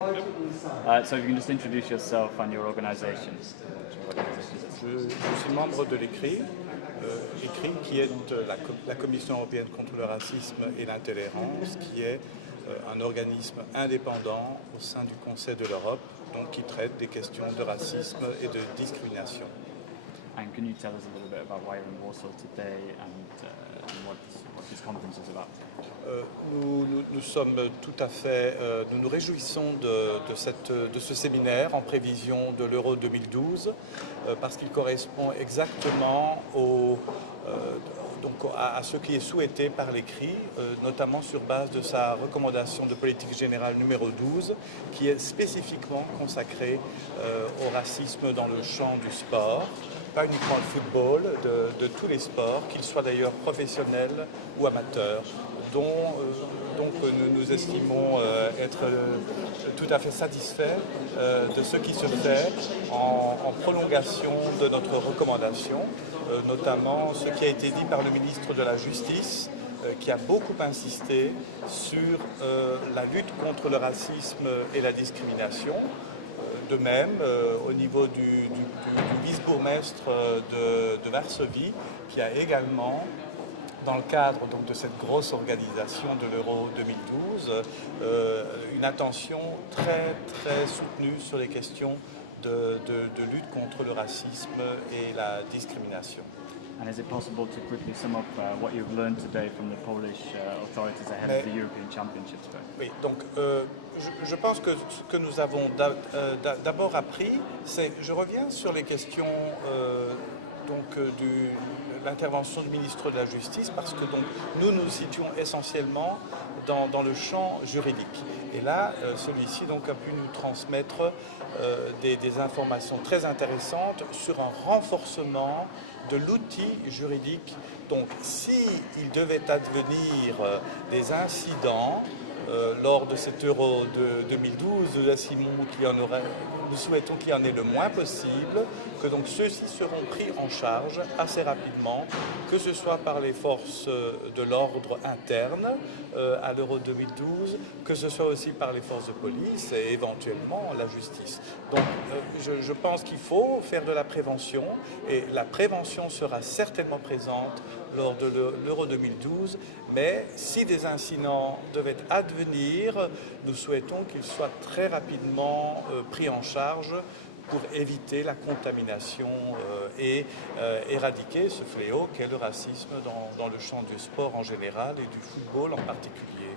So if you can just introduce yourself and your organisation. Je suis membre de l'ECRI, ECRI qui est la Commission européenne contre le racisme et l'intolérance, qui est un organisme indépendant au sein du Conseil de l'Europe, donc qui traite des questions de racisme et de discrimination. And can you tell us a little bit about why you're in Warsaw today and what this conference is about? Nous sommes tout à fait, nous nous réjouissons de ce séminaire en prévision de l'Euro 2012 parce qu'il correspond exactement à ce qui est souhaité par l'ECRI, notamment sur base de sa recommandation de politique générale numéro 12, qui est spécifiquement consacrée au racisme dans le champ du sport, pas uniquement le football, de tous les sports, qu'ils soient d'ailleurs professionnels ou amateurs, dont nous estimons être tout à fait satisfaits de ce qui se fait en prolongation de notre recommandation, notamment ce qui a été dit par le ministre de la Justice, qui a beaucoup insisté sur la lutte contre le racisme et la discrimination. De même, au niveau du vice-bourgmestre de Varsovie, qui a également, dans le cadre donc, de cette grosse organisation de l'Euro 2012, une attention très très soutenue sur les questions de lutte contre le racisme et la discrimination. And is it possible to quickly sum up what you've learned today from the Polish authorities ahead of the European Championships? Oui, donc je pense que ce que nous avons d'abord appris, c'est, je reviens sur les questions de l'intervention du ministre de la Justice, parce que donc, nous nous situons essentiellement dans le champ juridique. Et là, celui-ci donc, a pu nous transmettre des informations très intéressantes sur un renforcement de l'outil juridique. Donc, s'il devait advenir des incidents lors de cet Euro de 2012, nous souhaitons qu'il y en ait le moins possible, que donc ceux-ci seront pris en charge assez rapidement, que ce soit par les forces de l'ordre interne à l'Euro 2012, que ce soit aussi par les forces de police et éventuellement la justice. Donc je pense qu'il faut faire de la prévention, et la prévention sera certainement présente lors de l'Euro 2012, mais si des incidents devaient advenir, nous souhaitons qu'ils soient très rapidement pris en charge pour éviter la contamination et éradiquer ce fléau qu'est le racisme dans le champ du sport en général et du football en particulier.